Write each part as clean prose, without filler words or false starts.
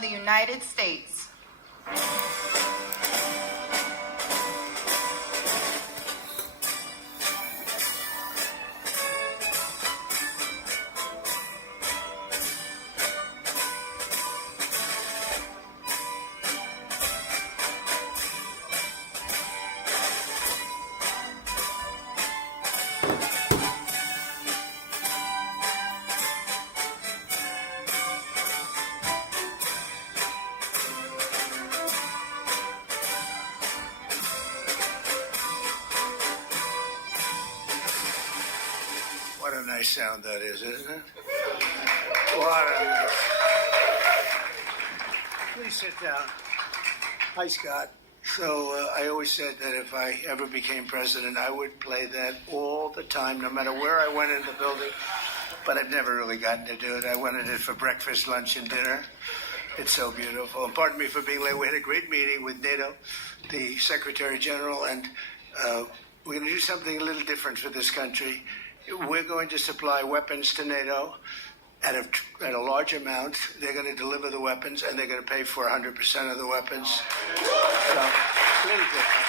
of the United States. What a nice sound that is, isn't it? What a nice... Please sit down. Hi, Scott. So I always said that if I ever became president, I would play that all the time, no matter where I went in the building. But I've never really gotten to do it. I wanted it for breakfast, lunch, and dinner. It's so beautiful. And pardon me for being late. We had a great meeting with NATO, the Secretary General, and we're going to do something a little different for this country. We're going to supply weapons to NATO at a large amount. They're going to deliver the weapons, and they're going to pay for 100% of the weapons. So, a little different.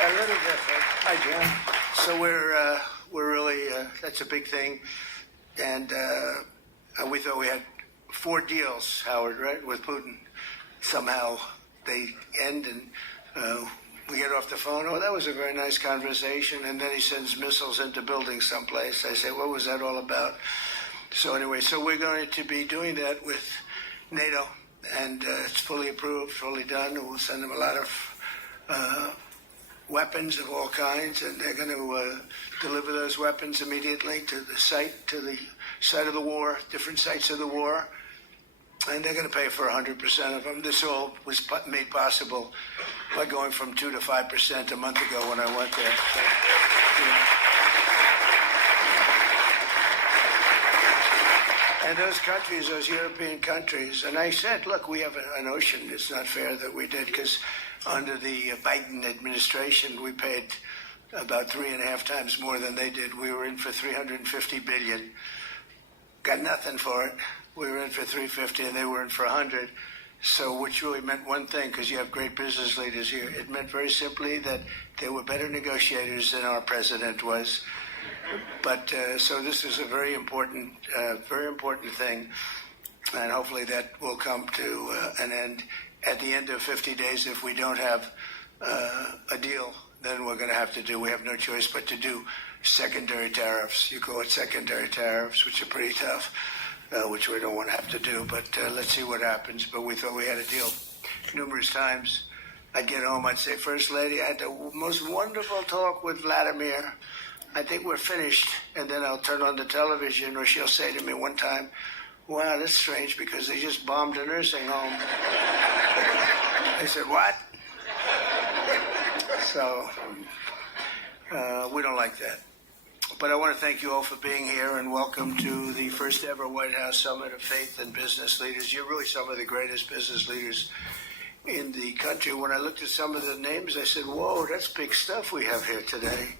A little different. Hi, John. So we're really, that's a big thing. And we thought we had 4 deals, Howard, right, with Putin. Somehow they end and we get off the phone. Oh, that was a very nice conversation. And then he sends missiles into buildings someplace. I say, what was that all about? So anyway, so we're going to be doing that with NATO. And it's fully approved, fully done. We'll send them a lot of weapons of all kinds. And they're going to deliver those weapons immediately to the site of the war, different sites of the war. And they're going to pay for 100% of them. This all was made possible by going from 2 to 5% a month ago when I went there. So, yeah. And those countries, those European countries, and I said, look, we have an ocean. It's not fair that we did, because under the Biden administration, we paid about 3.5 times more than they did. We were in for $350 billion. Got nothing for it. We were in for 350 and they were in for 100. So, which really meant one thing, because you have great business leaders here. It meant very simply that they were better negotiators than our president was. But so this is a very important thing, and hopefully that will come to an end at the end of 50 days. If we don't have a deal, then we're going to have to do. We have no choice but to do secondary tariffs. You call it secondary tariffs, which are pretty tough. Which we don't want to have to do, but let's see what happens. But we thought we had a deal. Numerous times I'd get home, I'd say, First Lady, I had the most wonderful talk with Vladimir. I think we're finished. And then I'll turn on the television, or she'll say to me one time, wow, that's strange because they just bombed a nursing home. I said, what? So we don't like that. But I want to thank you all for being here, and welcome to the first ever White House Summit of Faith and Business Leaders. You're really some of the greatest business leaders in the country. When I looked at some of the names, I said, whoa, that's big stuff we have here today.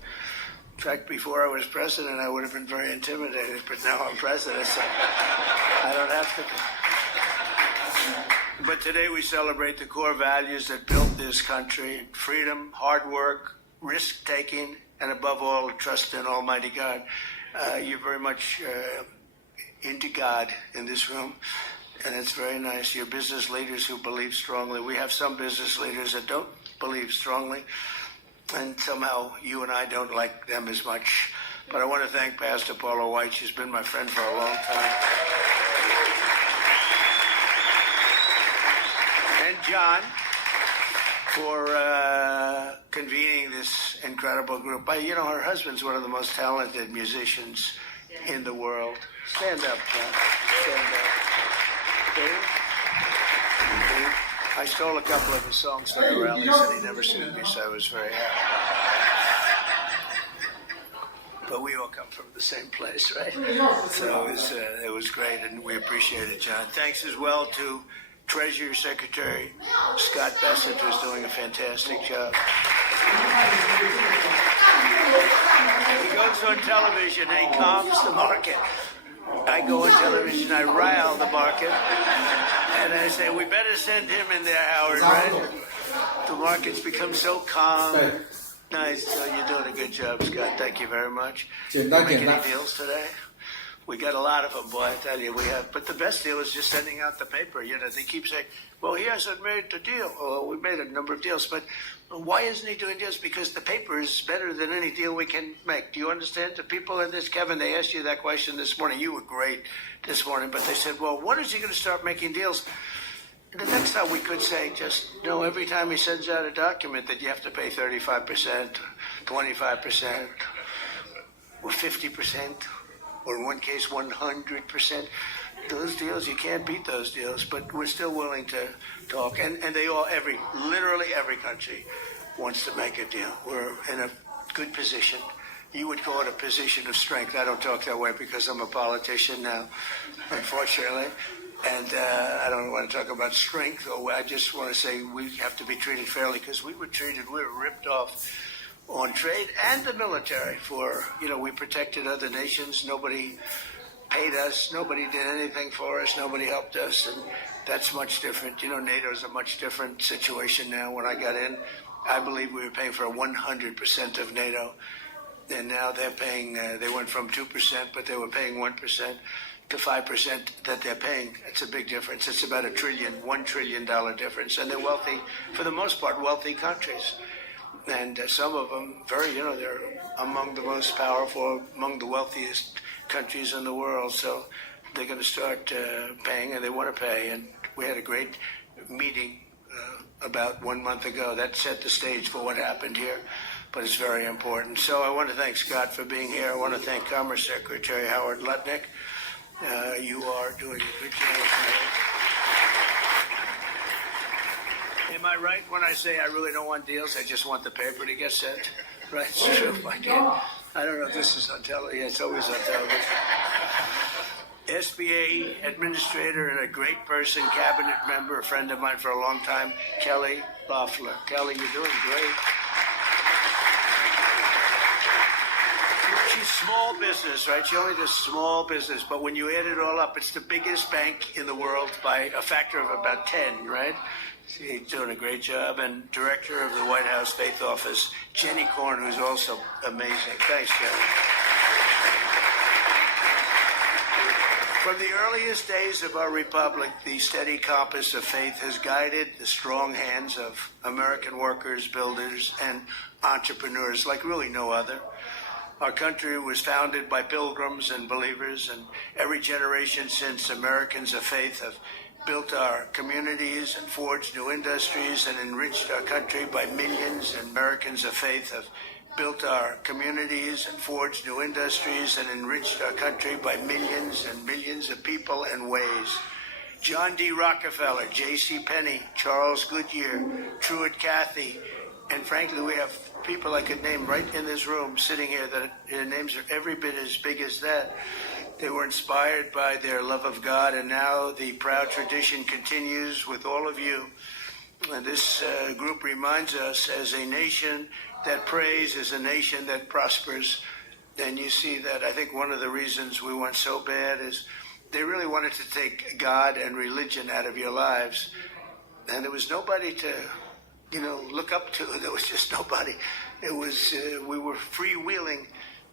In fact, before I was president, I would have been very intimidated, but now I'm president, so I don't have to be. But today we celebrate the core values that built this country: freedom, hard work, risk-taking, and above all, trust in Almighty God. You're very much into God in this room, and it's very nice. You're business leaders who believe strongly. We have some business leaders that don't believe strongly, and somehow you and I don't like them as much. But I want to thank Pastor Paula White. She's been my friend for a long time. And John, for convening this incredible group. Her husband's one of the most talented musicians in the world. Stand up, John. Stand up. Okay. I stole a couple of his songs for the rallies, and he never sued me, so I was very happy. But we all come from the same place, right? So it was great, and we appreciate it, John. Thanks as well to Treasury Secretary Scott Bessent, who's doing a fantastic job. He goes on television and he calms the market. I go on television, I rile the market, and I say, we better send him in there, Howard, right? The market's become so calm. Nice. So you're doing a good job, Scott. Thank you very much. You make any deals today? We got a lot of them, boy, I tell you, we have. But the best deal is just sending out the paper. You know, they keep saying, well, he hasn't made the deal. Oh, we made a number of deals. But why isn't he doing deals? Because the paper is better than any deal we can make. Do you understand? The people in this, Kevin, they asked you that question this morning. You were great this morning. But they said, well, when is he going to start making deals? The next time we could say, just, you know, every time he sends out a document that you have to pay 35%, 25%, or 50%. Or in one case, 100%. Those deals, you can't beat those deals, but we're still willing to talk. And they all, literally every country wants to make a deal. We're in a good position. You would call it a position of strength. I don't talk that way because I'm a politician now, unfortunately. And I don't want to talk about strength. I just want to say we have to be treated fairly because we were ripped off on trade and the military for, you know, we protected other nations. Nobody paid us. Nobody did anything for us. Nobody helped us. And that's much different. You know, NATO's a much different situation now. When I got in, I believe we were paying for 100% of NATO. And now they're paying, they went from 2%, but they were paying 1% to 5% that they're paying. It's a big difference. It's about $1 trillion difference. And they're wealthy, for the most part, wealthy countries. And some of them, they're among the most powerful, among the wealthiest countries in the world. So they're going to start paying, and they want to pay. And we had a great meeting about 1 month ago that set the stage for what happened here. But it's very important. So I want to thank Scott for being here. I want to thank Commerce Secretary Howard Lutnick. You are doing a good job. Am I right when I say I really don't want deals? I just want the paper to get sent. Right? It's true. I don't know if this is on television. Yeah, it's always on television. SBA administrator and a great person, cabinet member, a friend of mine for a long time, Kelly Loeffler. Kelly, you're doing great. She's small business, right? She only does small business, but when you add it all up, it's the biggest bank in the world by a factor of about 10, right? She's doing a great job. And director of the White House Faith Office, Jenny Korn, who's also amazing. Thanks, Jenny. From the earliest days of our republic, the steady compass of faith has guided the strong hands of American workers, builders, and entrepreneurs like really no other. Our country was founded by pilgrims and believers, and every generation since, Americans of faith have built our communities and forged new industries and enriched our country by millions. And Americans of faith have built our communities and forged new industries and enriched our country by millions and millions of people and ways. John D. Rockefeller, J.C. Penney, Charles Goodyear, Truett Cathy, and frankly, we have people I could name right in this room sitting here that their names are every bit as big as that. They were inspired by their love of God, and now the proud tradition continues with all of you. And this group reminds us, as a nation that prays is a nation that prospers. And you see that I think one of the reasons we went so bad is they really wanted to take God and religion out of your lives. And there was nobody to, look up to. There was just nobody. It was, we were freewheeling.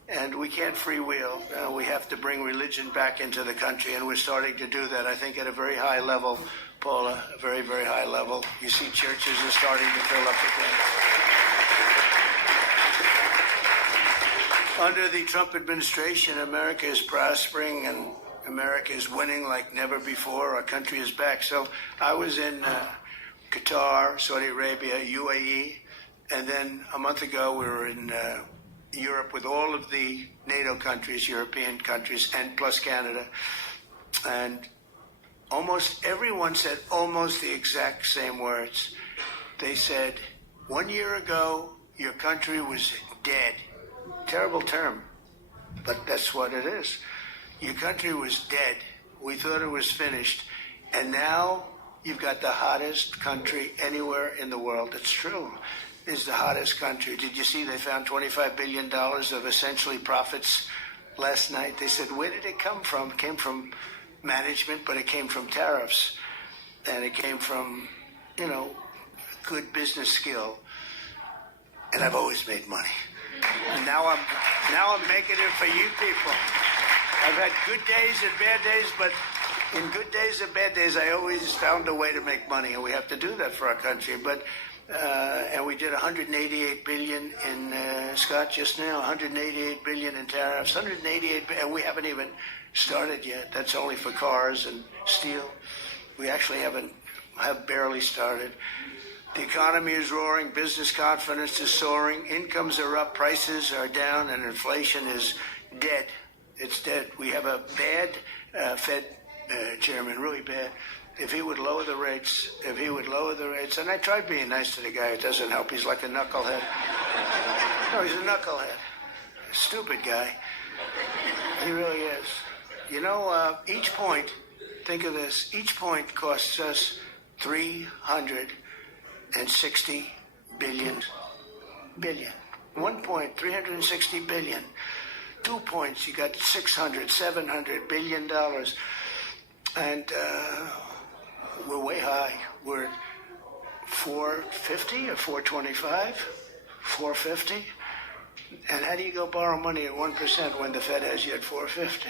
And we can't freewheel. We have to bring religion back into the country, and we're starting to do that, I think, at a very high level, Paula, a very, very high level. You see churches are starting to fill up again. Under the Trump administration, America is prospering, and America is winning like never before. Our country is back. So I was in Qatar, Saudi Arabia, UAE, and then a month ago we were in Europe with all of the NATO countries, European countries, and plus Canada. And almost everyone said almost the exact same words. They said, 1 year ago, your country was dead. Terrible term, but that's what it is. Your country was dead. We thought it was finished. And now you've got the hottest country anywhere in the world. It's true. Is the hottest country. Did you see they found $25 billion of essentially profits last night. They said, where did it come from? It came from management, but it came from tariffs. And it came from, good business skill. And I've always made money. And now I'm making it for you people. I've had good days and bad days, but in good days and bad days, I always found a way to make money, and we have to do that for our country. But and we did 188 billion in Scott just now, 188 billion in tariffs, 188, and we haven't even started yet. That's only for cars and steel. We actually have barely started. The economy is roaring, business confidence is soaring, incomes are up, prices are down, and inflation is dead. It's dead. We have a bad Fed chairman, really bad. If he would lower the rates, and I tried being nice to the guy, it doesn't help. He's like a knucklehead. No, he's a knucklehead. A stupid guy. He really is. Each point, think of this, each point costs us 360 billion. 1 point, 360 billion. 2 points, you got 600, 700 billion dollars. And we're way high. We're at 450 or 425, 450. And how do you go borrow money at 1% when the Fed has you at 450?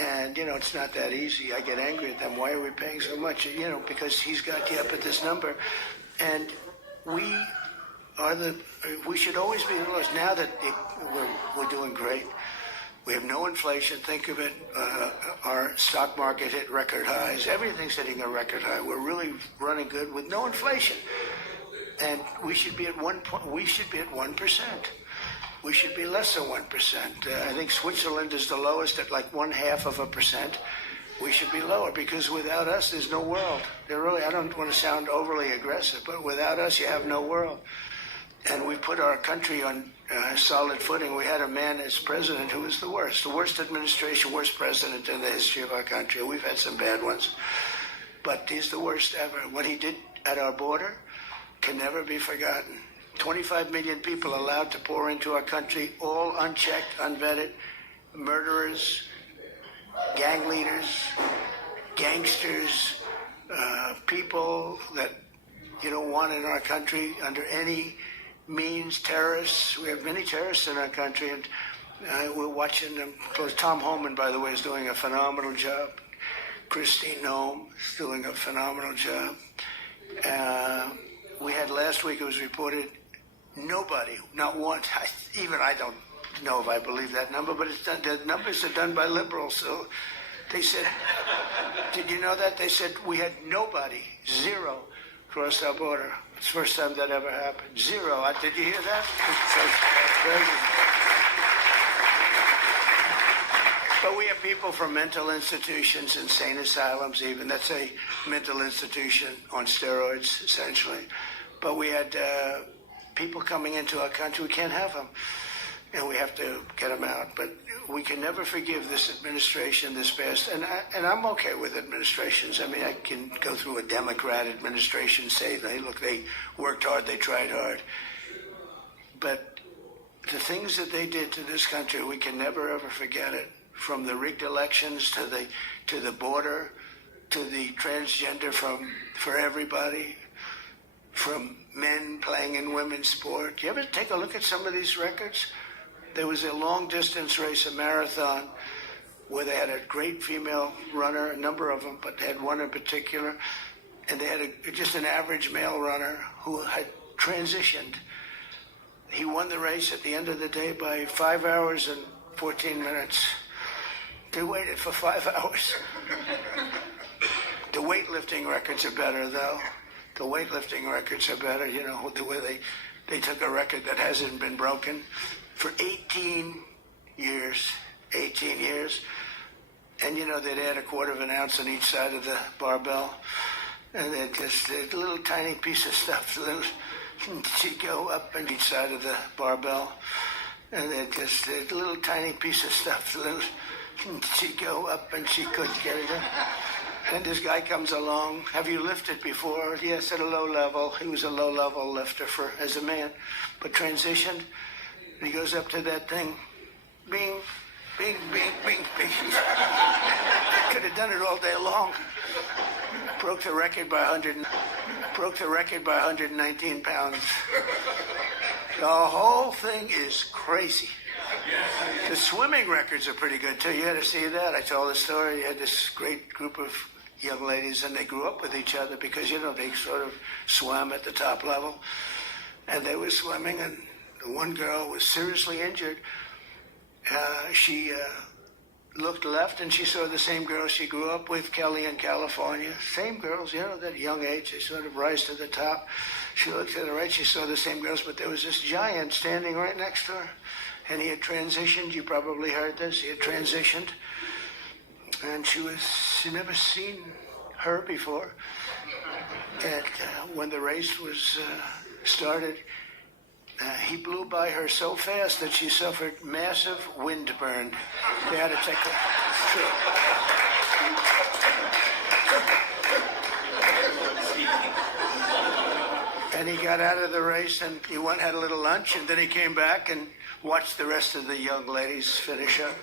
And, it's not that easy. I get angry at them. Why are we paying so much? Because he's got you up at this number. And we should always be the lowest. Now that we're doing great. We have no inflation. Think of it. Our stock market hit record highs. Everything's hitting a record high. We're really running good with no inflation. And we should be at 1%. We should be less than 1%. I think Switzerland is the lowest at like 0.5%. We should be lower because without us, there's no world. I don't want to sound overly aggressive, but without us, you have no world. And we put our country on solid footing. We had a man as president who was the worst administration, worst president in the history of our country. We've had some bad ones, but he's the worst ever. What he did at our border can never be forgotten. 25 million people allowed to pour into our country, all unchecked, unvetted, murderers, gang leaders, gangsters, people that you don't want in our country under any means, terrorists. We have many terrorists in our country, and we're watching them close. Tom Homan, by the way, is doing a phenomenal job. Christine Noem is doing a phenomenal job. We had last week, it was reported, nobody, not one, even I don't know if I believe that number, but it's done, the numbers are done by liberals. So they said, did you know that? They said we had nobody, zero, cross our border. It's the first time that ever happened. Zero. Did you hear that? But we have people from mental institutions, insane asylums even. That's a mental institution on steroids, essentially. But we had people coming into our country. We can't have them. And we have to get them out. But we can never forgive this administration, this past. And I'm okay with administrations. I mean, I can go through a Democrat administration, say, hey, look, they worked hard, they tried hard. But the things that they did to this country, we can never, ever forget it. From the rigged elections to the border, to the transgender for everybody, from men playing in women's sport. You ever take a look at some of these records? There was a long-distance race, a marathon, where they had a great female runner, a number of them, but they had one in particular, and they had just an average male runner who had transitioned. He won the race at the end of the day by 5 hours and 14 minutes. They waited for 5 hours. The weightlifting records are better, though. The weightlifting records are better, the way they took a record that hasn't been broken for 18 years. 18 years. And, they'd add a quarter of an ounce on each side of the barbell. And they'd just a little tiny piece of stuff. She'd go up on each side of the barbell. And they'd just a little tiny piece of stuff. She'd go up and she couldn't get it up. And this guy comes along. Have you lifted before? Yes, at a low level. He was a low-level lifter as a man, but transitioned. And he goes up to that thing, bing, bing, bing, bing, bing. Could have done it all day long. Broke the record by 119 pounds. The whole thing is crazy. The swimming records are pretty good too. You had to see that. I told the story. You had this great group of young ladies, and they grew up with each other because, you know, they sort of swam at the top level. And they were swimming, and the one girl was seriously injured. She looked left, and she saw the same girl she grew up with, Kelly, in California. Same girls, you know, that young age, they sort of rise to the top. She looked to the right, she saw the same girls, but there was this giant standing right next to her. And he had transitioned. You probably heard this. He had transitioned. And she'd never seen her before. And when the race was started, he blew by her so fast that she suffered massive wind burn. They had to take her. And he got out of the race, and he went had a little lunch, and then he came back and watched the rest of the young ladies finish up.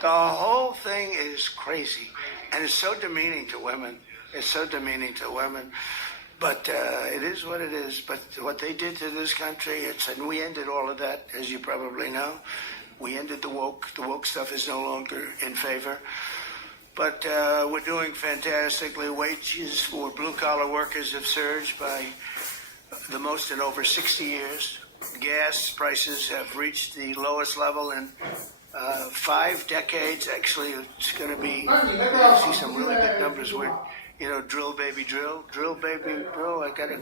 The whole thing is crazy, and it's so demeaning to women. It's so demeaning to women. But it is what it is. But what they did to this country, and we ended all of that, as you probably know. We ended the woke. The woke stuff is no longer in favor. But we're doing fantastically. Wages for blue-collar workers have surged by the most in over 60 years. Gas prices have reached the lowest level in 5 decades. Actually, it's going to be, you'll see some really good numbers where, you know, drill, baby, drill. Drill, baby, drill. I got to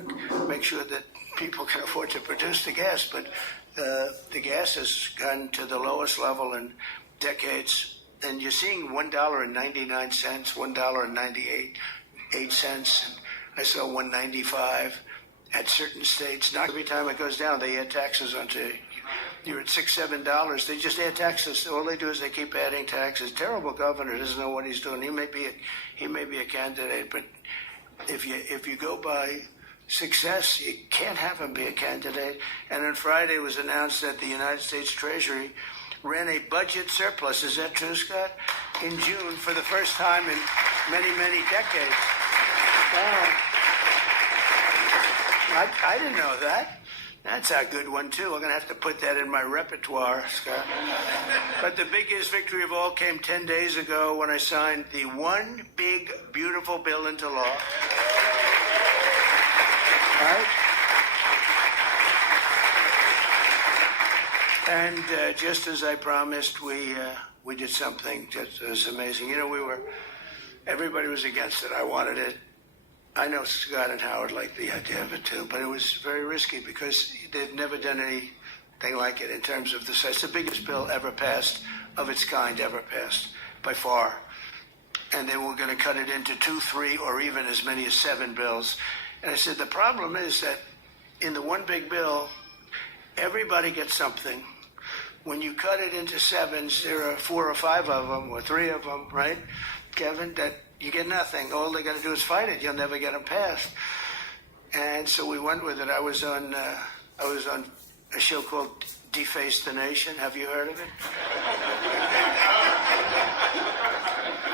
make sure that people can afford to produce the gas. But the gas has gone to the lowest level in decades. And you're seeing $1.99, $1.98. I saw $1.95 at certain states. Not every time it goes down, they add taxes onto it. You're at $6, $7. They just add taxes. All they do is they keep adding taxes. Terrible governor, doesn't know what he's doing. He may be a candidate, but if you go by success, you can't have him be a candidate. And on Friday it was announced that the United States Treasury ran a budget surplus. Is that true, Scott? In June, for the first time in many, many decades. Wow. I didn't know that. That's a good one, too. I'm going to have to put that in my repertoire, Scott. But the biggest victory of all came 10 days ago when I signed the one big, beautiful bill into law. Right? And just as I promised, we did something that was amazing. You know, everybody was against it. I wanted it. I know Scott and Howard liked the idea of it too, but it was very risky because they've never done anything like it in terms of the size. It's the biggest bill ever passed, of its kind ever passed, by far. And they were going to cut it into 2, 3, or even as many as 7 bills. And I said, the problem is that in the one big bill, everybody gets something. When you cut it into 7s, there are 4 or 5 of them, or 3 of them, right, Kevin, that you get nothing. All they got to do is fight it. You'll never get them passed. And so we went with it. I was on a show called Deface the Nation. Have you heard of it?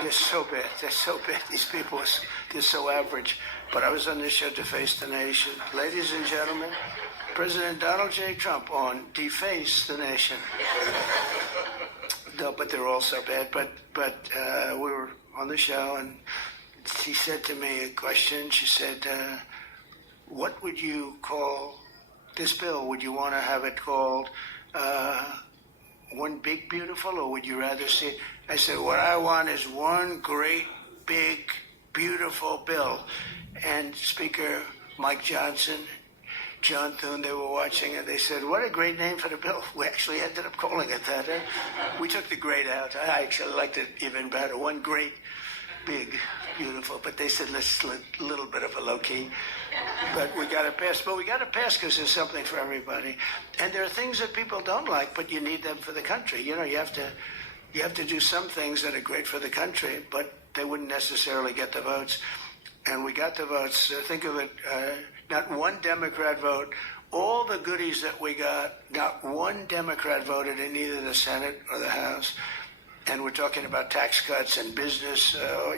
They're so bad. They're so bad. These people, they're so average. But I was on this show, Deface the Nation. Ladies and gentlemen, President Donald J. Trump on Deface the Nation. No, but they're all so bad. But we were on the show, and she said to me a question. She said, what would you call this bill? Would you want to have it called One Big Beautiful, or would you rather see it? I said, what I want is one great, big, beautiful bill. And Speaker Mike Johnson, John Thune, they were watching, and they said, what a great name for the bill. We actually ended up calling it that. We took the great out. I actually liked it even better. One great, big, beautiful. But they said, let's a little bit of a low-key. But we got to pass. But we got to pass because there's something for everybody. And there are things that people don't like, but you need them for the country. You know, you have to do some things that are great for the country, but they wouldn't necessarily get the votes. And we got the votes. Think of it, not one Democrat vote. All the goodies that we got, not one Democrat voted in either the Senate or the House. And we're talking about tax cuts and business.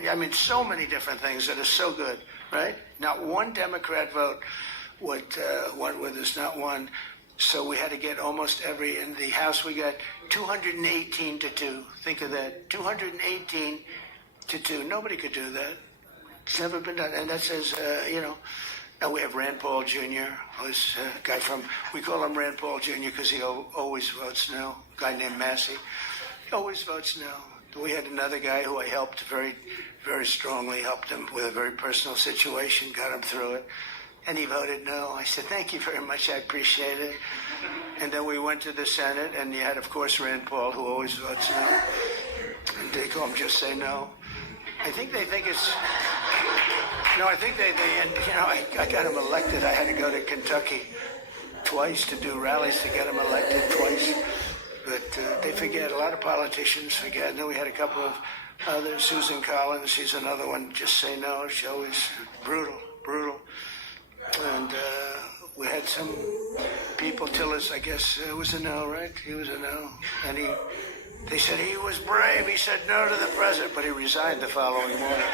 I mean, so many different things that are so good, right? Not one Democrat vote went with us, not one. So we had to get almost every, in the House we got 218 to 2. Think of that, 218 to 2. Nobody could do that. It's never been done. And that says, and we have Rand Paul Jr., who's a guy from, we call him Rand Paul Jr. because he always votes no, a guy named Massey. He always votes no. We had another guy who I helped very, very strongly, helped him with a very personal situation, got him through it. And he voted no. I said, thank you very much, I appreciate it. And then we went to the Senate, and you had, of course, Rand Paul, who always votes no. And they call him just say no. I think they think it's, no, I think they I got him elected. I had to go to Kentucky twice to do rallies to get him elected twice. But they forget, a lot of politicians forget. And then we had a couple of others, Susan Collins, she's another one, just say no. She always, brutal. And we had some people, Tillis, I guess, was a no, right? He was a no. And they said he was brave. He said no to the president, but he resigned the following morning.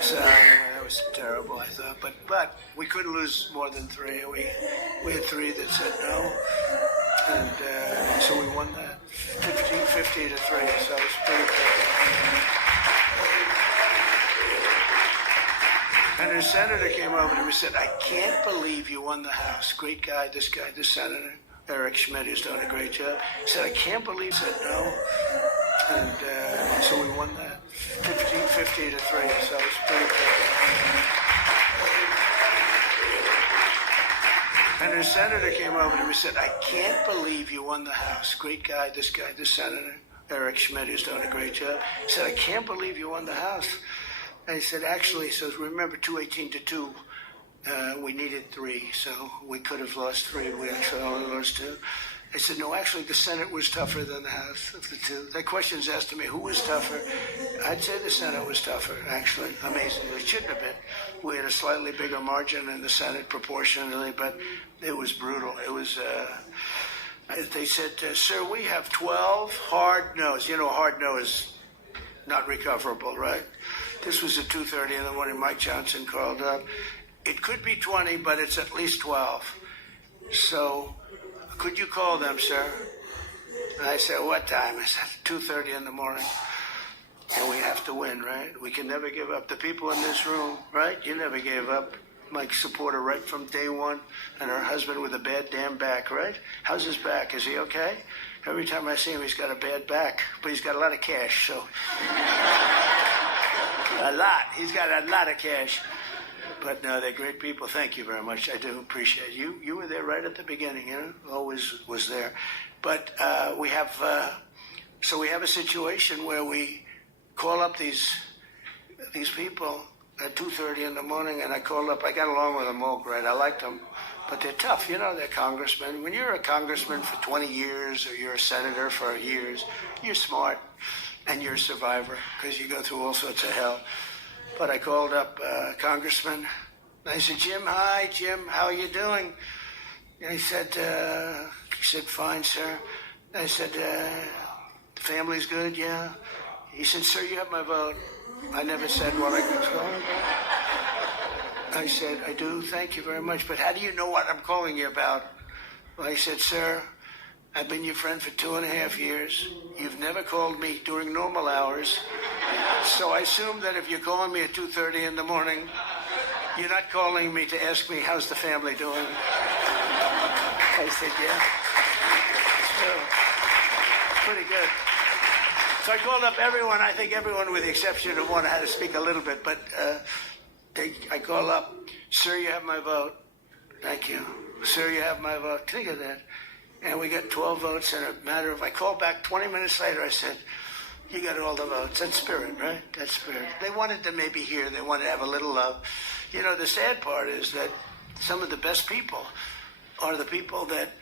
So that was terrible, I thought. But we couldn't lose more than 3. We had 3 that said no. And so we won that 50 to 3. So it was pretty good. And a senator came over to me and said, I can't believe you won the House. Great guy, this senator, Eric Schmidt, who's doing a great job. He said, I can't believe you said no. And so we won that 50 to 3. So it was pretty good. And a senator came over to me and said, I can't believe you won the House. Great guy, this senator, Eric Schmidt, who's doing a great job. He said, I can't believe you won the House. And he said, actually, he says, remember 218 to 2, we needed 3, so we could have lost 3, we actually only lost 2. I said, no, actually, the Senate was tougher than the House of the 2. That question's asked to me, who was tougher? I'd say the Senate was tougher, actually, amazingly. It shouldn't have been. We had a slightly bigger margin in the Senate proportionally, but it was brutal. It was, they said, sir, we have 12 hard no's. You know, a hard no is not recoverable, right? This was at 2:30 in the morning. Mike Johnson called up. It could be 20, but it's at least 12. So could you call them, sir? And I said, what time? I said, 2:30 in the morning. And we have to win, right? We can never give up. The people in this room, right? You never gave up. Mike's supporter right from day one. And her husband with a bad damn back, right? How's his back? Is he okay? Every time I see him, he's got a bad back. But he's got a lot of cash, so... A lot. He's got a lot of cash. But no, they're great people. Thank you very much. I do appreciate you. You were there right at the beginning, you know, always was there. But we have a situation where we call up these people at 2:30 in the morning, and I called up. I got along with them all great. I liked them, but they're tough. You know, they're congressmen. When you're a congressman for 20 years or you're a senator for years, you're smart. And you're a survivor because you go through all sorts of hell. But I called up Congressman. And I said, Jim, hi, Jim, how are you doing? And he said, fine, sir. And I said, the family's good, yeah? He said, sir, you have my vote. I never said what I was calling about. I said, I do, thank you very much. But how do you know what I'm calling you about? Well, I said, sir, I've been your friend for 2.5 years. You've never called me during normal hours. So I assume that if you're calling me at 2:30 in the morning, you're not calling me to ask me, how's the family doing? I said, yeah. So, pretty good. So I called up everyone, I think everyone with the exception of one had to speak a little bit, but I call up, sir, you have my vote. Thank you. Sir, you have my vote. Think of that. And we got 12 votes in a matter of, I called back 20 minutes later, I said, you got all the votes. That's spirit, right? That's spirit. They wanted to maybe hear, they wanted to have a little love. You know, the sad part is that some of the best people are the people that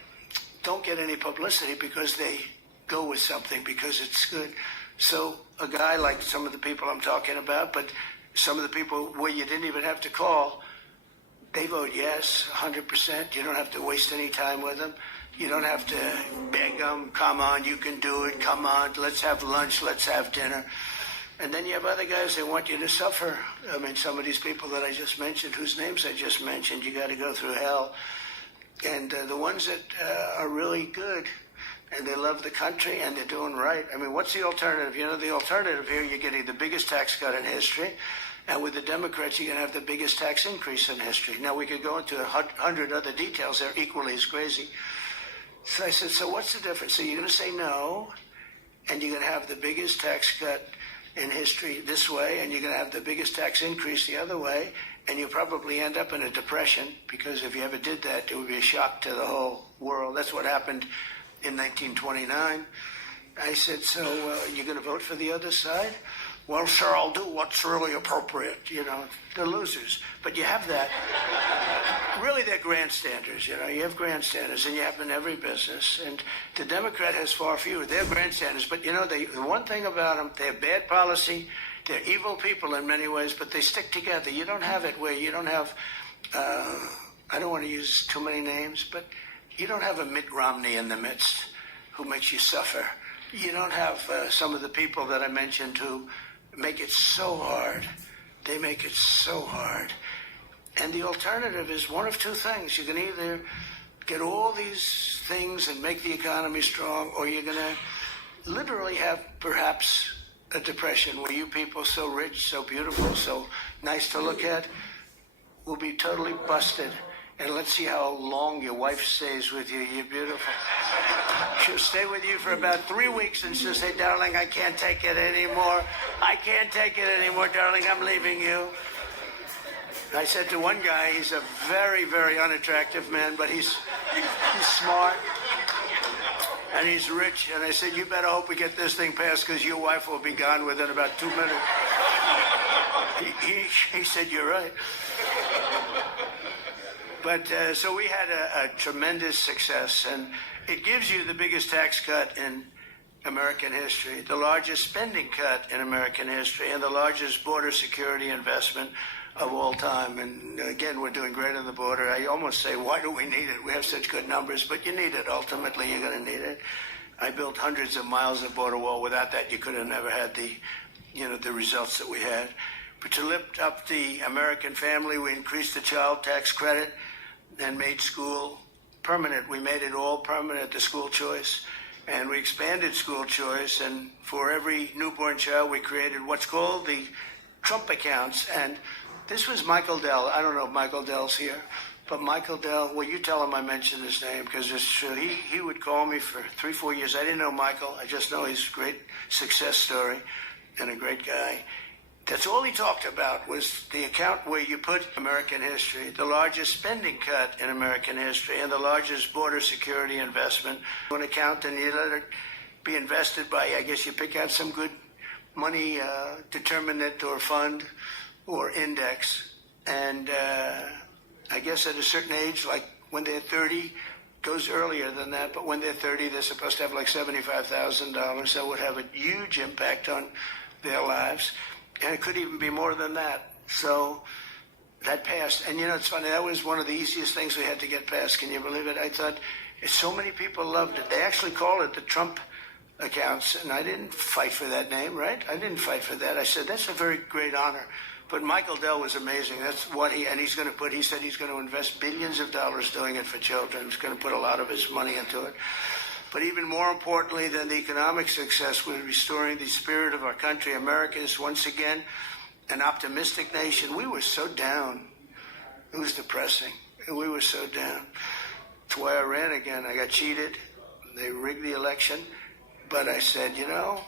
don't get any publicity because they go with something because it's good. So a guy like some of the people I'm talking about, but some of the people where you didn't even have to call, they vote yes, 100%. You don't have to waste any time with them. You don't have to beg them, come on, you can do it, come on, let's have lunch, let's have dinner. And then you have other guys that want you to suffer. I mean, some of these people that I just mentioned, whose names I just mentioned, you got to go through hell. And the ones that are really good, and they love the country, and they're doing right. I mean, what's the alternative? You know, the alternative here, you're getting the biggest tax cut in history, and with the Democrats, you're going to have the biggest tax increase in history. Now, we could go into 100 other details. They're equally as crazy. So I said, so what's the difference? So you're going to say no, and you're going to have the biggest tax cut in history this way, and you're going to have the biggest tax increase the other way, and you'll probably end up in a depression, because if you ever did that, it would be a shock to the whole world. That's what happened in 1929. I said, so you're going to vote for the other side? Well, sir, I'll do what's really appropriate. You know, they're losers. But you have that. Really, they're grandstanders. You know, you have grandstanders, and you have them in every business. And the Democrat has far fewer. They're grandstanders. But, you know, the one thing about them, they have bad policy. They're evil people in many ways, but they stick together. You don't have it where you don't have, I don't want to use too many names, but you don't have a Mitt Romney in the midst who makes you suffer. You don't have some of the people that I mentioned who make it so hard. They make it so hard. And the alternative is one of two things. You can either get all these things and make the economy strong, or you're going to literally have perhaps a depression where you people so rich, so beautiful, so nice to look at, will be totally busted. And let's see how long your wife stays with you. You're beautiful. She'll stay with you for about 3 weeks, and she'll say, darling, I can't take it anymore. I can't take it anymore, darling. I'm leaving you. I said to one guy, he's a very, very unattractive man, but he's smart, and he's rich. And I said, you better hope we get this thing passed, because your wife will be gone within about 2 minutes. He said, you're right. But so we had a tremendous success, and it gives you the biggest tax cut in American history, the largest spending cut in American history, and the largest border security investment of all time. And again, we're doing great on the border. I almost say, why do we need it? We have such good numbers, but you need it. Ultimately, you're going to need it. I built hundreds of miles of border wall. Without that, you could have never had the results that we had. But to lift up the American family, we increased the child tax credit and made school permanent. We made it all permanent, the school choice. And we expanded school choice. And for every newborn child, we created what's called the Trump accounts. And this was Michael Dell. I don't know if Michael Dell's here. But Michael Dell, well, you tell him I mentioned his name, because it's true. He would call me for 3-4 years. I didn't know Michael. I just know he's a great success story and a great guy. That's all he talked about, was the account where you put American history, the largest spending cut in American history, and the largest border security investment. An account, and you let it be invested by, I guess you pick out some good money, determinant or fund or index. And I guess at a certain age, like when they're 30, goes earlier than that, but when they're 30, they're supposed to have like $75,000. That would have a huge impact on their lives. And it could even be more than that. So that passed. And, you know, it's funny. That was one of the easiest things we had to get passed. Can you believe it? I thought so many people loved it. They actually called it the Trump accounts. And I didn't fight for that name, right? I didn't fight for that. I said, that's a very great honor. But Michael Dell was amazing. That's what he said he's going to invest billions of dollars doing it for children. He's going to put a lot of his money into it. But even more importantly than the economic success, we're restoring the spirit of our country. America is once again an optimistic nation. We were so down. It was depressing. We were so down. That's why I ran again. I got cheated. They rigged the election. But I said, you know,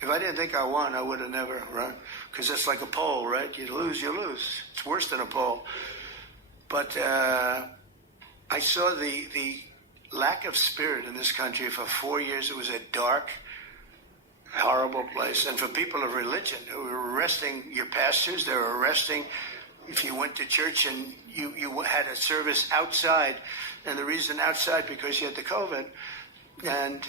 if I didn't think I won, I would have never run. Because it's like a poll, right? You lose, you lose. It's worse than a poll. But I saw the lack of spirit in this country. For 4 years, it was a dark, horrible place. And for people of religion who were arresting your pastors, they were arresting if you went to church and you had a service outside. And the reason outside, because you had the COVID, and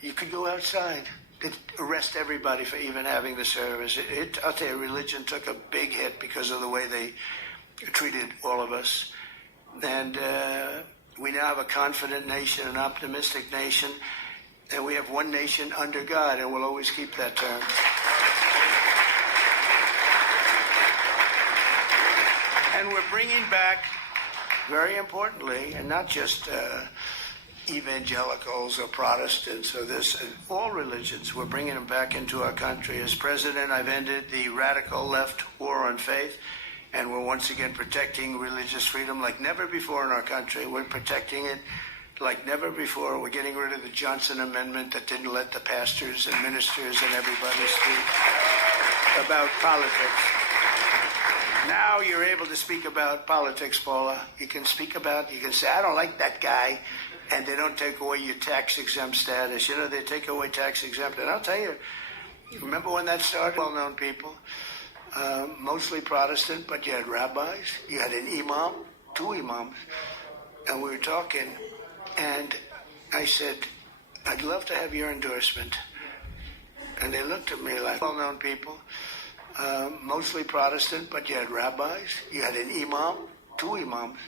you could go outside. They'd arrest everybody for even having the service. I'll tell you, religion took a big hit because of the way they treated all of us. And We now have a confident nation, an optimistic nation, and we have one nation under God, and we'll always keep that term. And we're bringing back, very importantly, and not just evangelicals or Protestants or this, all religions, we're bringing them back into our country. As president, I've ended the radical left war on faith, and we're once again protecting religious freedom like never before in our country. We're protecting it like never before. We're getting rid of the Johnson Amendment that didn't let the pastors and ministers and everybody speak about politics. Now you're able to speak about politics, Paula. You can speak about, you can say, I don't like that guy, and they don't take away your tax-exempt status. You know, they take away tax-exempt. And I'll tell you, remember when that started? Well-known people, mostly Protestant, but you had rabbis. You had an imam, 2 imams. And we were talking, and I said, I'd love to have your endorsement. And they looked at me like well-known people, mostly Protestant, but you had rabbis. You had an imam, 2 imams.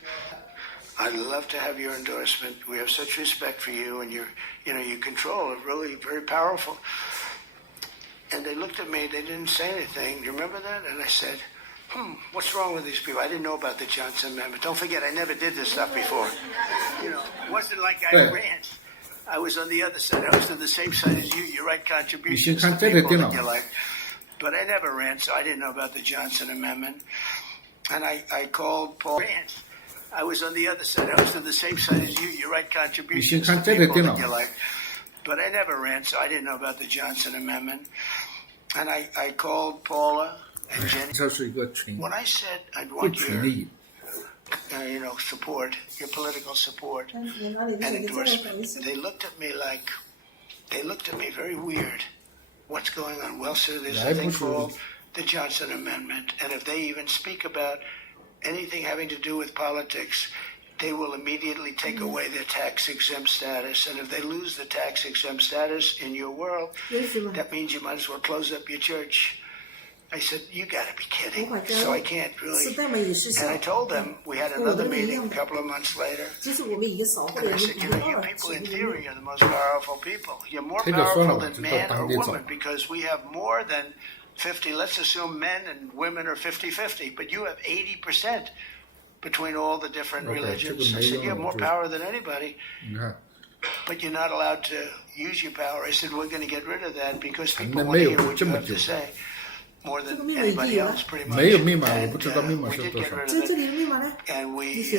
I'd love to have your endorsement. We have such respect for you, and you control it, really very powerful. And they looked at me, they didn't say anything. Do you remember that? And I said, what's wrong with these people? I didn't know about the Johnson Amendment. Don't forget, I never did this stuff before. You know, it wasn't like I ran. I was on the other side. I was on the same side as you. You write contributions to people that you like. But I never ran, so I didn't know about the Johnson Amendment. And I called Paul. I was on the other side. I was on the same side as you. You write contributions to people that you like. But I never ran, so I didn't know about the Johnson Amendment. And I called Paula and Jenny. When I said I'd want your support, your political support and endorsement, they looked at me very weird. What's going on? Well, sir, there's a thing called the Johnson Amendment. And if they even speak about anything having to do with politics, they will immediately take away their tax-exempt status. And if they lose the tax-exempt status in your world, that means you might as well close up your church. I said, you got to be kidding. So I can't really. And I told them, we had another meeting a couple of months later. And I said, you people in theory are the most powerful people. You're more powerful than man or woman because we have more than 50. Let's assume men and women are 50-50, but you have 80%. Between all the different religions. I said, you have more power than anybody, but you're not allowed to use your power. I said, we're going to get rid of that because people want to hear what you have to say more than anybody else, pretty much. And we did get rid of it, and we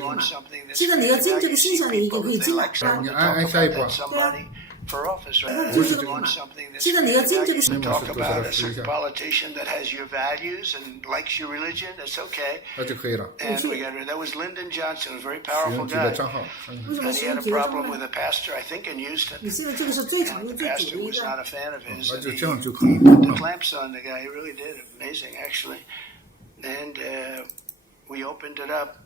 launched something that's people, if they like something, somebody for office, right? We launch something that's to talk about a certain politician that has your values and likes your religion. That's okay. And we got rid. That was Lyndon Johnson, a very powerful guy, and he had a problem with a pastor, I think, in Houston. And the pastor was not a fan of his. And he put the clamps on the guy. He really did. Amazing, actually. And we opened it up.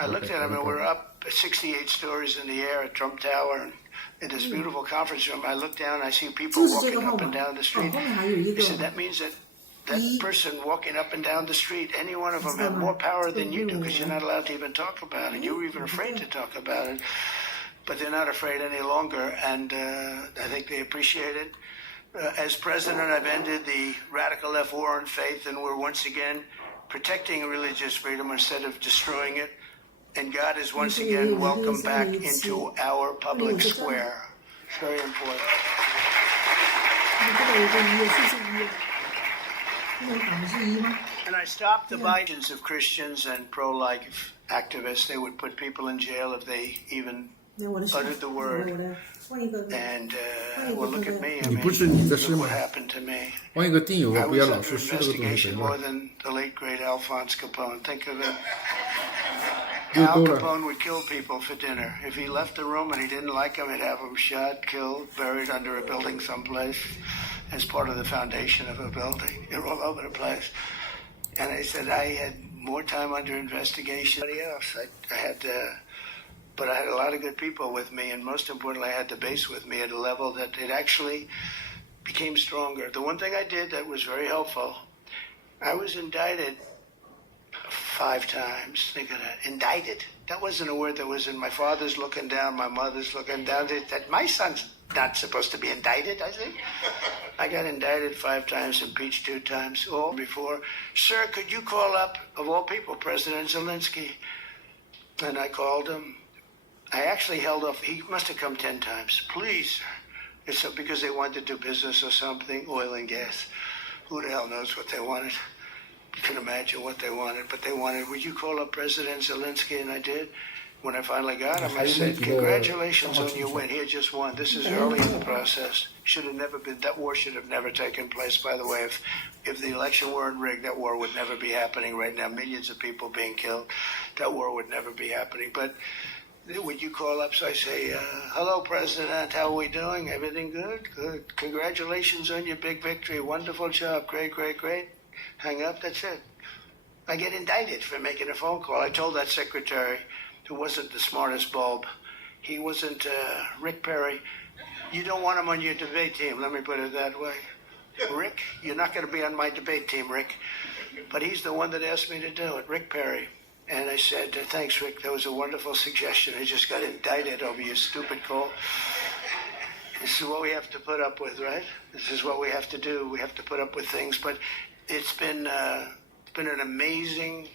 I looked at him, and we're up 68 stories in the air at Trump Tower. And in this beautiful conference room, I look down, I see people walking up and down the street. He said, that means that person walking up and down the street, any one of them have more power than you do because you're not allowed to even talk about it. You were even afraid to talk about it. But they're not afraid any longer, and I think they appreciate it. As president, I've ended the radical left war on faith, and we're once again protecting religious freedom instead of destroying it. And God is once again welcome back into our public square. It's very important. And I stopped the Bidens of Christians and pro-life activists. They would put people in jail if they even uttered the word. And well, look at me. I mean, look what happened to me. I was under investigation more than the late great Alphonse Capone. Think of it. Al Capone would kill people for dinner. If he left the room and he didn't like them, he'd have them shot, killed, buried under a building someplace as part of the foundation of a building. They're all over the place. And I said I had more time under investigation than anybody else. But I had a lot of good people with me, and most importantly, I had the base with me at a level that it actually became stronger. The one thing I did that was very helpful, I was indicted 5 times. Think of that. Indicted. That wasn't a word that was in my father's looking down, my mother's looking down. That my son's not supposed to be indicted, I think. I got indicted 5 times, impeached 2 times, all before. Sir, could you call up, of all people, President Zelensky? And I called him. I actually held off. He must have come 10 times. Please, sir. It's because they wanted to do business or something, oil and gas. Who the hell knows what they wanted? You can imagine what they wanted. But they wanted, would you call up President Zelensky? And I did. When I finally got him, I said, congratulations on your win. He had just won. This is early in the process. Should have never been, that war should have never taken place, by the way. If the election weren't rigged, that war would never be happening right now. Millions of people being killed. That war would never be happening. But would you call up? So I say, hello, President. How are we doing? Everything good? Good. Congratulations on your big victory. Wonderful job. Great, great, great. Hang up. That's it. I get indicted for making a phone call. I told that secretary, who wasn't the smartest bulb, he wasn't Rick Perry. You don't want him on your debate team. Let me put it that way. Rick, you're not going to be on my debate team, Rick. But he's the one that asked me to do it, Rick Perry. And I said, thanks, Rick. That was a wonderful suggestion. I just got indicted over your stupid call. This is what we have to put up with, right? This is what we have to do. We have to put up with things. But it's been an amazing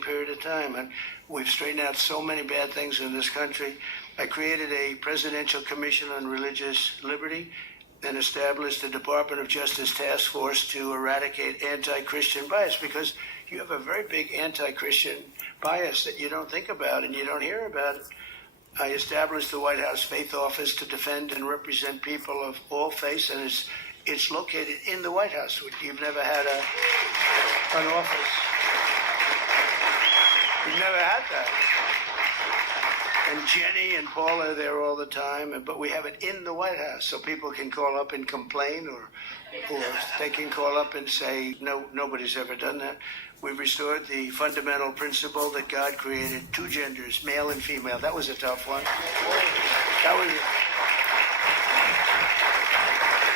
period of time, and we've straightened out so many bad things in this country. I created a Presidential Commission on Religious Liberty and established the Department of Justice Task Force to eradicate anti-Christian bias, because you have a very big anti-Christian bias that you don't think about and you don't hear about it. I established the White House Faith Office to defend and represent people of all faiths, and it's located in the White House. You've never had an office. You've never had that. And Jenny and Paul are there all the time, but we have it in the White House, so people can call up and complain, or they can call up and say, no, nobody's ever done that. We've restored the fundamental principle that God created 2 genders, male and female. That was a tough one.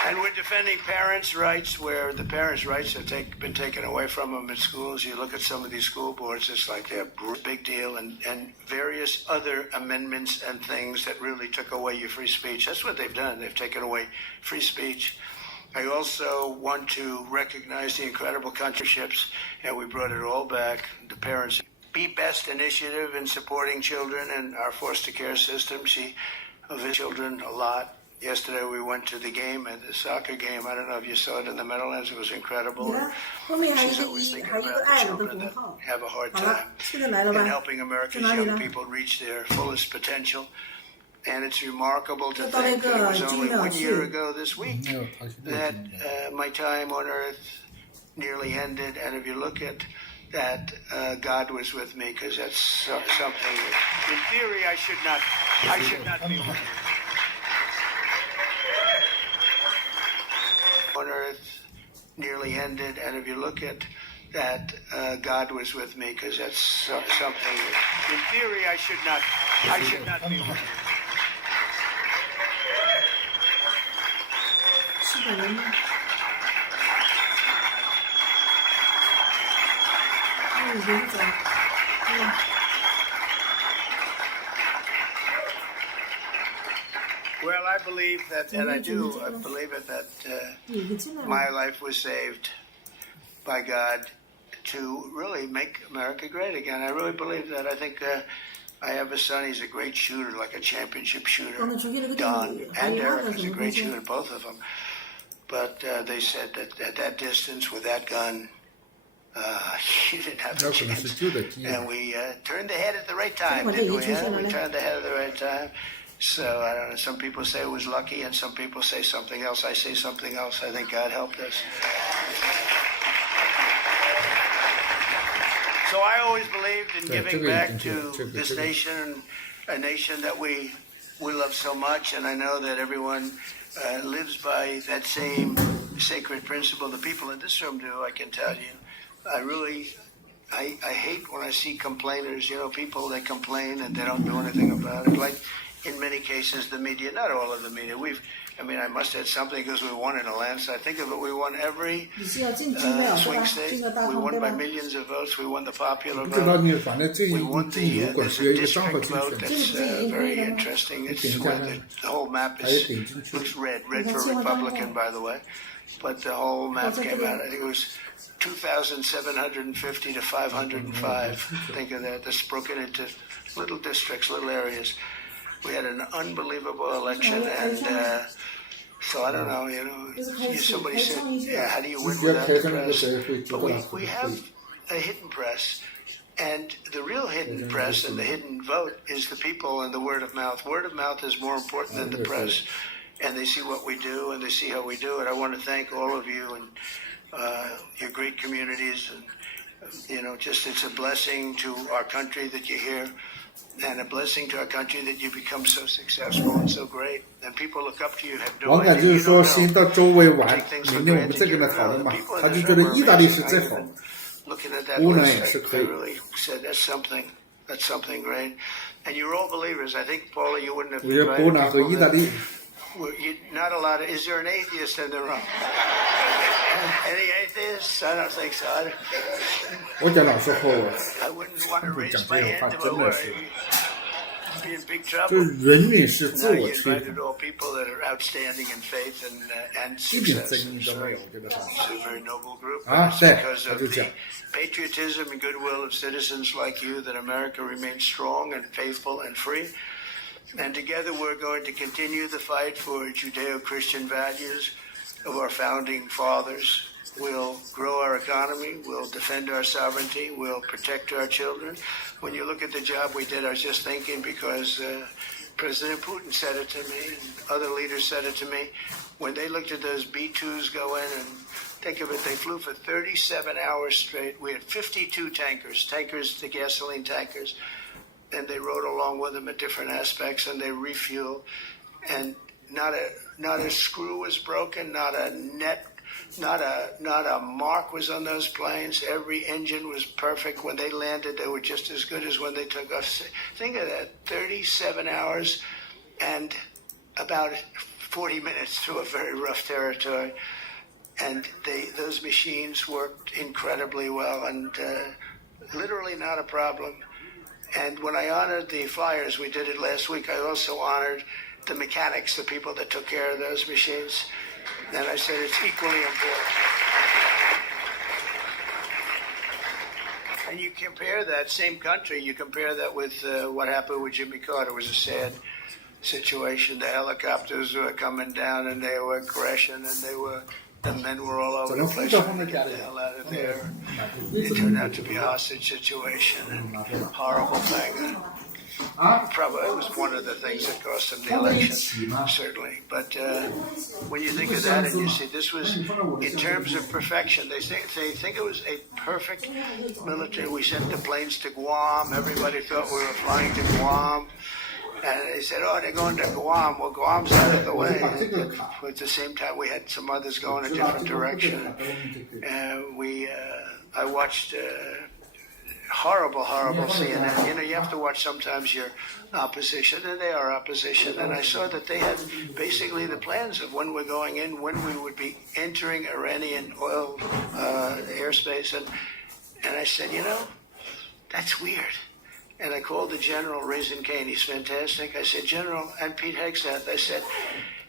And we're defending parents' rights, where the parents' rights have been taken away from them in schools. You look at some of these school boards, it's like they're a big deal, and various other amendments and things that really took away your free speech. That's what they've done. They've taken away free speech. I also want to recognize the incredible countryship, and we brought it all back. The parents' Be Best initiative in supporting children in our foster care system. She visits children a lot. Yesterday we went to the game, at the soccer game. I don't know if you saw it in the Meadowlands. It was incredible. She's always thinking about the children that have a hard time and helping America's young people reach their fullest potential. And it's remarkable to think that it was only 1 year ago this week that my time on earth nearly ended. And if you look at that, God was with me, because that's something. In theory, I should not be with you. On earth nearly ended, and if you look at that, God was with me, because that's something. In theory, I should not be with you. Well, I believe that, and I believe it, that my life was saved by God to really make America great again. I really believe that. I think I have a son. He's a great shooter, like a championship shooter. Don and Eric is a great shooter, both of them. But they said that at that distance with that gun, you didn't have a chance. And we turned the head at the right time, didn't we? We turned the head at the right time. So, I don't know, some people say it was lucky, and some people say something else. I say something else. I think God helped us. So I always believed in giving back to this nation, a nation that we love so much, and I know that everyone lives by that same sacred principle. The people in this room do, I can tell you. I hate when I see complainers, people that complain and they don't do anything about it. Like, in many cases, the media, not all of the media, I must add something because we won in a landslide. Think of it, we won every swing state. We won by millions of votes. We won the popular vote. We won there's a district vote that's very interesting. It's where the whole map looks red for Republican, by the way. But the whole map came out, I think it was 2,750 to 505. Think of that. That's broken into little districts, little areas. We had an unbelievable election, and so I don't know, somebody said, how do you win without the press? But we have a hidden press, and the real hidden press and the hidden vote is the people and the word of mouth. Word of mouth is more important than the press, and they see what we do, and they see how we do it. I want to thank all of you and your great communities, and just it's a blessing to our country that you're here, and a blessing to our country that you become so successful and so great, and people look up to you, have no 王感就是说先到周围玩，明天我们这个呢讨论嘛，他就觉得意大利是最好，乌呢也是可以。That's something great, and you're all believers. I think, Paula, you wouldn't have. 我觉得波兰和意大利。Not a lot of. Is there an atheist in the room? Any atheists? I don't think so. 我讲老实话， I wouldn't want to raise my hand if I were. Be in big trouble. 就是人民是自我 You 驱动， invited all people that are outstanding in faith and 一点 success. 争议都没有，我觉得哈。 It's a very noble group. 啊， It's 对， because 他 of 就 the 讲， patriotism and goodwill of citizens like you that America remains strong and faithful and free. And together we're going to continue the fight for Judeo-Christian values of our founding fathers. We'll grow our economy. We'll defend our sovereignty. We'll protect our children. When you look at the job we did, I was just thinking because President Putin said it to me and other leaders said it to me. When they looked at those B-2s go in and think of it, they flew for 37 hours straight. We had 52 tankers, the gasoline tankers. And they rode along with them at different aspects, and they refueled. And not a screw was broken, not a mark was on those planes. Every engine was perfect. When they landed, they were just as good as when they took off. Think of that, 37 hours and about 40 minutes through a very rough territory. And those machines worked incredibly well, and literally not a problem. And when I honored the flyers, we did it last week, I also honored the mechanics, the people that took care of those machines. And I said it's equally important. And you compare that, same country, you compare that with what happened with Jimmy Carter. It was a sad situation. The helicopters were coming down and they were crashing and the men were all over the place trying to get the hell out of there. It turned out to be a hostage situation and a horrible thing. Probably it was one of the things that cost them the election, certainly. But when you think of that and you see this was, in terms of perfection, they think it was a perfect military. We sent the planes to Guam. Everybody thought we were flying to Guam. And they said, oh, they're going to Guam. Well, Guam's out of the way. But at the same time, we had some others going a different direction. And I watched horrible CNN. You have to watch sometimes your opposition, and they are opposition. And I saw that they had basically the plans of when we're going in, when we would be entering Iranian oil airspace. And I said, that's weird. And I called the general, Raisin Kane. He's fantastic. I said, General, and Pete Hegseth, I said,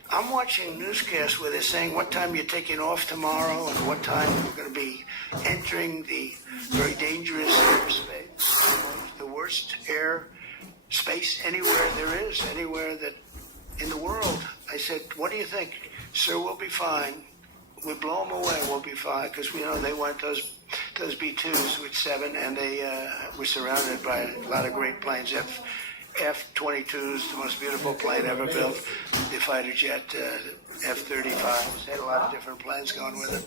I'm watching newscasts where they're saying what time you're taking off tomorrow and what time we're going to be entering the very dangerous airspace, the worst air space anywhere there is, anywhere that in the world. I said, what do you think? Sir, we'll be fine. We blow them away, we'll be fine. Because, they want those B-2s with 7, and they were surrounded by a lot of great planes. F-22s, the most beautiful plane ever built. The fighter jet, F-35s, had a lot of different planes going with it.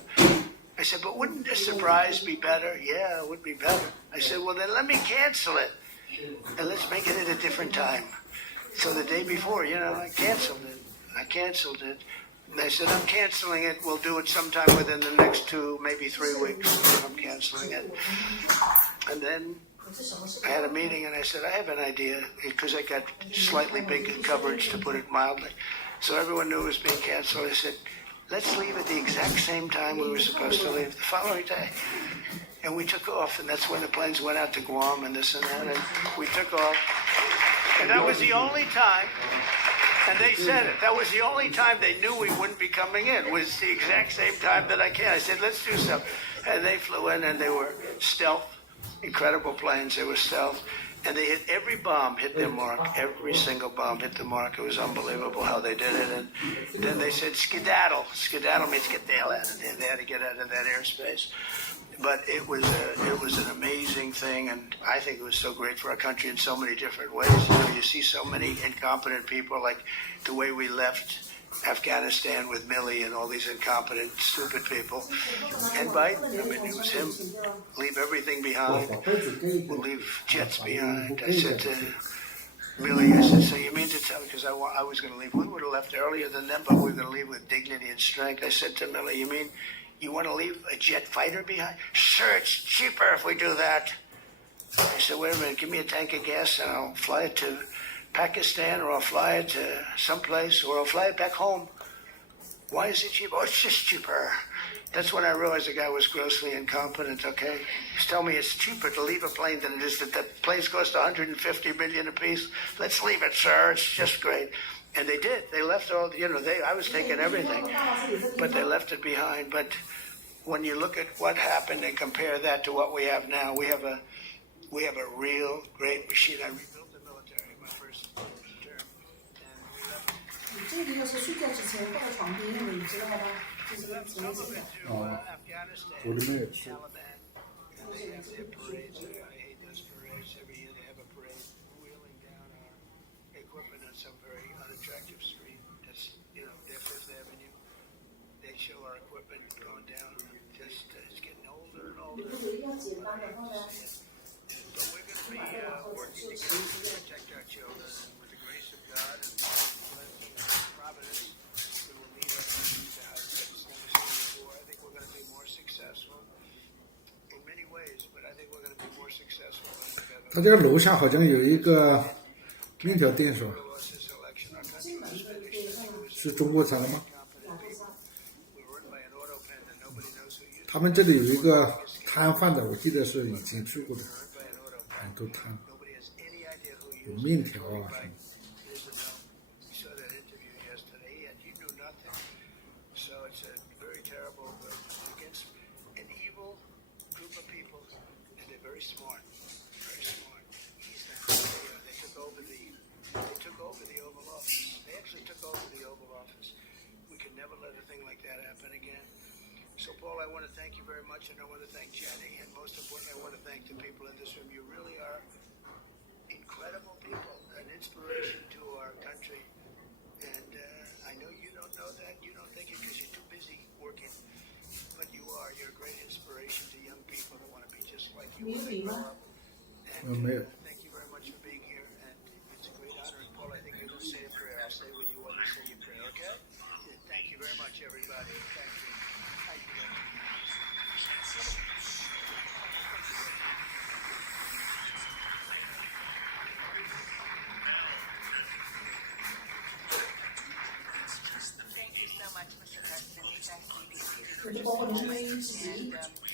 I said, but wouldn't this surprise be better? Yeah, it would be better. I said, well, then let me cancel it, and let's make it at a different time. So the day before, I canceled it. And I said, I'm canceling it. We'll do it sometime within the next 2, maybe 3 weeks. I'm canceling it. And then I had a meeting and I said, I have an idea, because I got slightly big coverage, to put it mildly. So everyone knew it was being canceled. I said, let's leave at the exact same time we were supposed to leave the following day. And we took off, and that's when the planes went out to Guam and this and that, and we took off. And that was the only time, and they said it, that was the only time they knew we wouldn't be coming in, was the exact same time that I came. I said, let's do something. And they flew in, and they were stealth, incredible planes. They were stealth. And they hit, every bomb hit their mark. Every single bomb hit the mark. It was unbelievable how they did it. And then they said, skedaddle. Skedaddle means get the hell out of there. They had to get out of that airspace. But it was an amazing thing, and I think it was so great for our country in so many different ways. You see so many incompetent people, like the way we left Afghanistan with Milley and all these incompetent, stupid people. And Biden, I mean, it was him. Leave everything behind. We'll leave jets behind. I said to Milley, I said, so you mean to tell me, because I was going to leave. We would have left earlier than them, but we were going to leave with dignity and strength. I said to Milley, you mean you want to leave a jet fighter behind? Sure, it's cheaper if we do that. I said, wait a minute, give me a tank of gas and I'll fly it to Pakistan, or I'll fly it to someplace, or I'll fly it back home. Why is it cheaper? Oh, it's just cheaper. That's when I realized the guy was grossly incompetent, okay? He's telling me it's cheaper to leave a plane than it is that the planes cost $150 million apiece. Let's leave it, sir. It's just great. And they did. They left all, I was taking everything, but they left it behind. But when you look at what happened and compare that to what we have now, we have a real great machine. I rebuilt the military in my first term, and we left some of it to Afghanistan, Taliban, and they have their parades. I hate those parades. Every year they have a parade wheeling down our equipment on some very unattractive street. That's, their Fifth Avenue. They show our equipment going down. Just it's getting older and older. But we're going to be working together to protect our children, and with the grace of God and providence, we will lead our country to how it's never seen before. I think we're going to be more successful in many ways, but I think we're going to be more successful than we've ever. 他这个楼下好像有一个面条店是吧？是中国产的吗？他们这里有一个摊贩的，我记得是以前去过的，很多摊，有面条啊什么。So, Paul, I want to thank you very much, and I want to thank Jenny, and most importantly, I want to thank the people in this room. You really are incredible people, an inspiration to our country. And I know you don't know that. You don't think it because you're too busy working. But you are. You're a great inspiration to young people that want to be just like you when they grow up. And thank you very much for being here. And it's a great honor. And, Paul, I think you're going to say a prayer. I'll stay with you while you say your prayer, okay? Thank you very much, everybody. Thank you.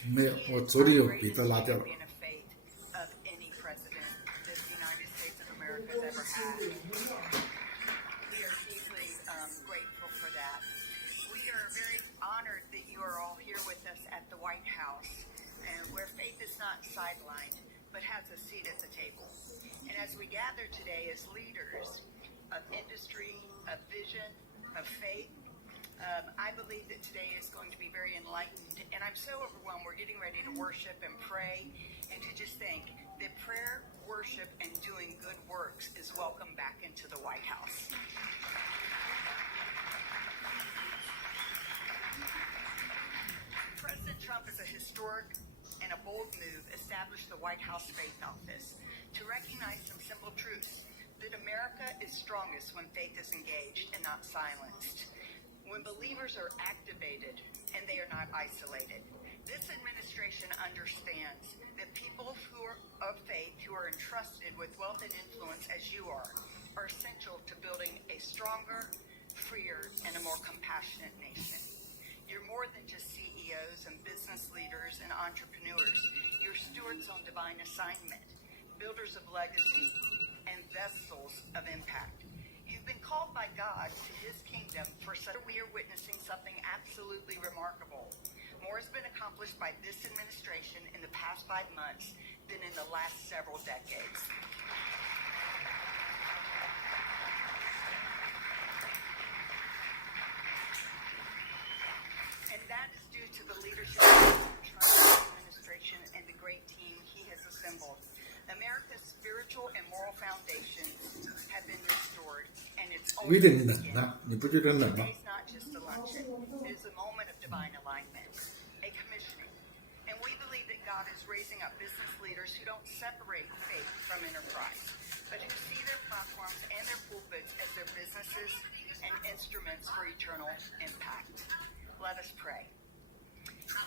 没有，我昨天有笔都拉掉了。Sidelined, but has a seat at the table. And as we gather today as leaders of industry, of vision, of faith, I believe that today is going to be very enlightened. And I'm so overwhelmed. We're getting ready to worship and pray, and to just think that prayer, worship, and doing good works is welcome back into the White House. President Trump is a historic and a bold move established the White House Faith Office to recognize some simple truths, that America is strongest when faith is engaged and not silenced, when believers are activated and they are not isolated, This administration understands that people who are of faith, who are entrusted with wealth and influence as you are essential to building a stronger, freer, and a more compassionate nation. You're more than just CEOs and business leaders and entrepreneurs. You're stewards on divine assignment, builders of legacy, and vessels of impact. You've been called by God to his kingdom for such. We are witnessing something absolutely remarkable. More has been accomplished by this administration in the past 5 months than in the last several decades. And that is due to the leadership of the Trump administration and the great team he has assembled. America's spiritual and moral foundations have been restored, and it's 有 only 点 the 冷 beginning. 啊，你不觉得冷吗？ Today's not just a luncheon. It is a moment of divine alignment, a commissioning. And we believe that God is raising up business leaders who don't separate faith from enterprise, but who see their platforms and their pulpits as their businesses and instruments for eternal impact. Let us pray.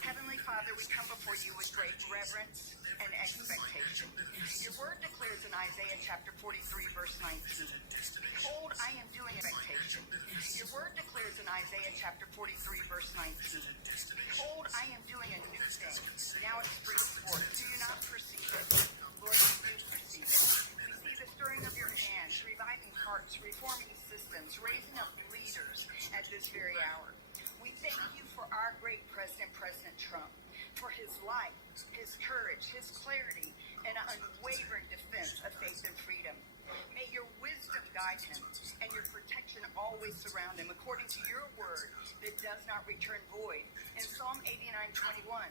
Heavenly Father, we come before you with great reverence and expectation. Your word declares in Isaiah chapter 43, verse 19, behold, I am doing expectation. Your word declares in Isaiah chapter 43, verse 19, behold, I am doing a new thing. Now it springs forth. Do you not perceive it? Lord, we do perceive it. We see the stirring of your hands, reviving hearts, reforming systems, raising up leaders at this very hour. We thank you for our great president, President Trump, for his life, his courage, his clarity, and an unwavering defense of faith and freedom. May your wisdom guide him and your protection always surround him according to your word that does not return void. In Psalm 89:21,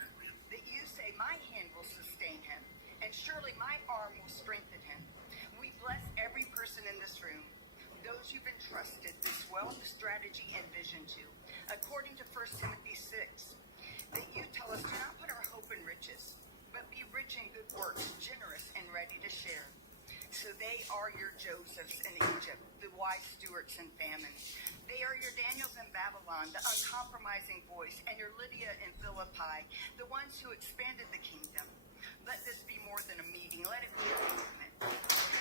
that you say, my hand will sustain him, and surely my arm will strengthen him. We bless every person in this room, those you've entrusted this wealth, strategy, and vision to, according to 1 Timothy 6, that you tell us, do not put our hope in riches, but be rich in good works, generous and ready to share. So they are your Josephs in Egypt, the wise stewards in famine. They are your Daniels in Babylon, the uncompromising voice, and your Lydia in Philippi, the ones who expanded the kingdom. Let this be more than a meeting. Let it be a movement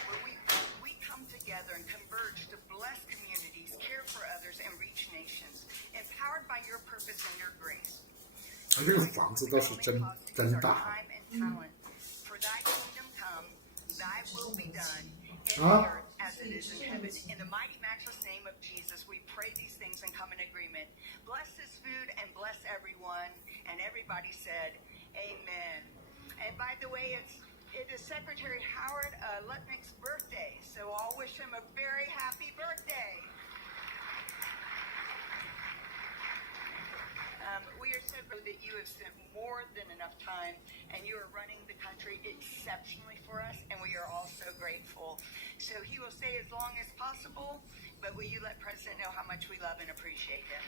where we come together and converge to bless communities, care for others, and reach nations, empowered by your purpose and your grace. 它这个房子倒是真大。 For thy kingdom come, thy will be done in the Huh? earth as it is in heaven. In the mighty matchless name of Jesus, we pray these things and come in agreement. Bless this food and bless everyone. And everybody said, amen. And by the way, it is Secretary Howard Lutnick's birthday, so I'll wish him a very happy birthday. We are so glad that you have spent more than enough time, and you are running the country exceptionally for us, and we are all so grateful. So he will stay as long as possible, but will you let President know how much we love and appreciate him?